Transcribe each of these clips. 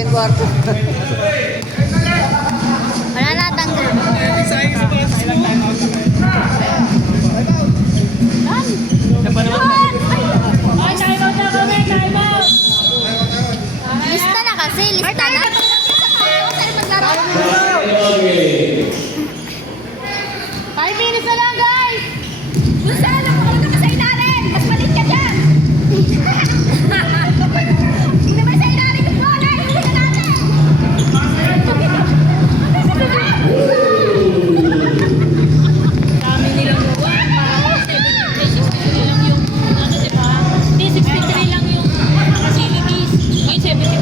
second quarter. Wala na tanggal. Lista na kasi, lista na. Five minutes na lang, guys. Doon sa alam mo ka sa ilalim. Mas malit ka dyan. Hindi naman sa ilalim yung bola. Hindi ka natin. Dami nilang gawa. Parang 73 lang yung ano, di ba? Hindi, 63 lang yung facilities. Ngayon, 73.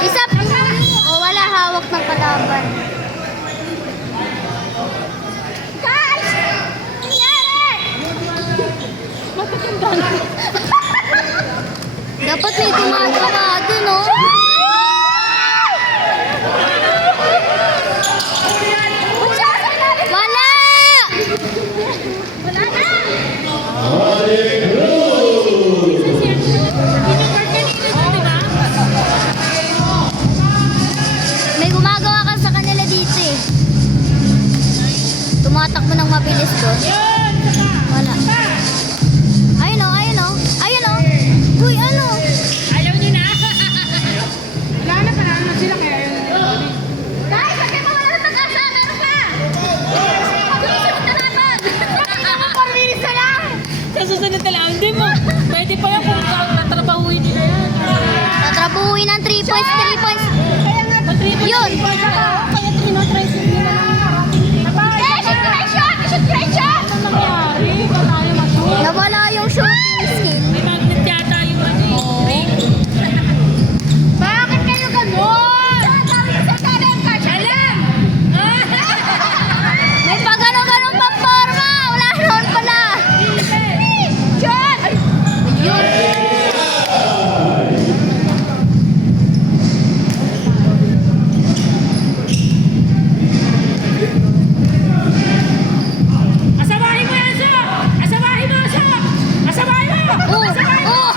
Isa pa. O, wala hawak ng kalaban. Guys! Nangyari! Dapat may dumado-dado, no? Wala! Wala na! May gumagawa ka sa kanila dito eh. Tumatakbo ng mabilis doon. Wala. Ayun o, ayun o. Ayun o. Uy, ano? Ayaw niyo na. Wala na, parang na sila kaya yun. Guys, wag kayo mawala ng pag-asa. Meron pa. Susunod na naman. 4 minutes na lang. Sa susunod na lang, hindi mo. Pwede pa yan kung tatrabahuin nila yan. Tatrabuhin ng 3 points, 3 points. Yun. Kaya tinotrace nila lang yung parating. Shoot creation! Ano nangyari? Patay mag-shoot. Nawala yung shooting skill. May magnet yata yung ano eh. Ring. Bakit kayo ganun? May pa ganun-ganun pang forma. Wala naman pala. John! Ayun. Asabahin mo yan siya! Asabahin mo siya! Asabahin mo! Oh! Oh!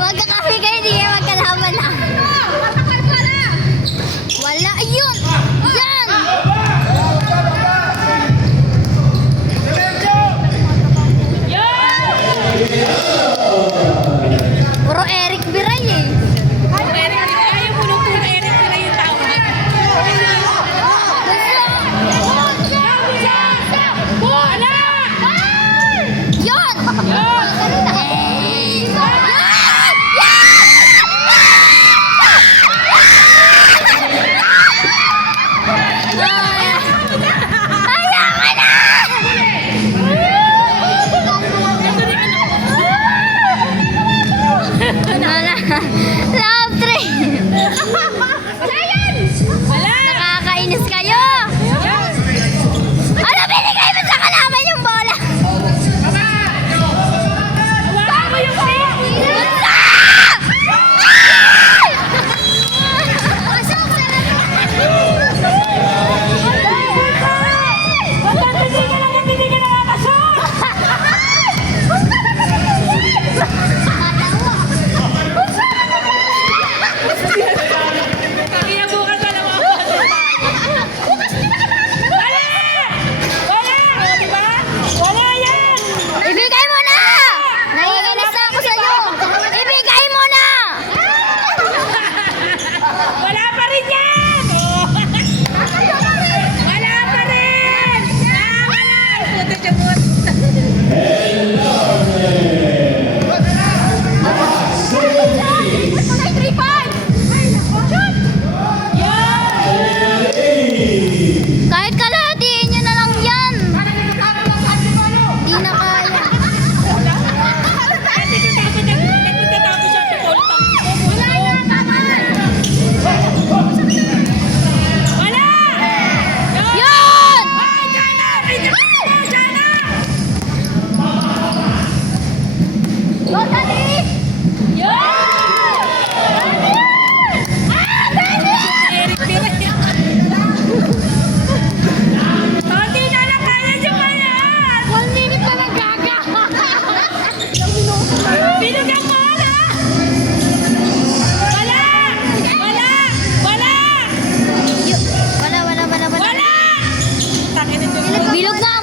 Huwag ka kasi kayo, hindi kayo magkalaban na. Wala. Ayun! Yan! Puro Eric Biray eh. Ayaw mo nung puro Eric na yung tao. Yun! Love train! Nakakainis kayo! Ano binigay mo sa kalaban yung bola? Bago yung hindi ka nakakasok! Kaya bukas na naman ako. Wala! Wala! O, diba? Wala yan! Ibigay mo na! Naiinis na ako sa'yo! Ibigay mo na! Wala pa rin yan! O. Wala pa rin! Wala! Puto siya po. Kahit kalahatiin nyo na lang yan! Hindi na kaya. Nagtatapos siya sa poltang. Wala! Yun! Ay, Jana! Ay, Jana! Go, Dani! Yan! Eric Piray. Konti na lang kaya niyo pa yan!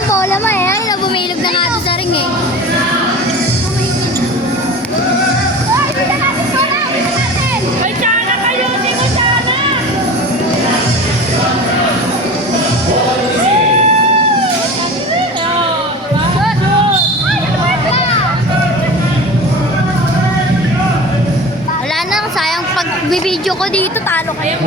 bola mo eh. Ay, bumilog na nga doon sa ring eh. Ay, bisa natin bola! Bisa natin! Ay, Chana kayo! Sino Chana? Ay, ano ba ito? Wala na, sayang pag video ko dito, talo kayo.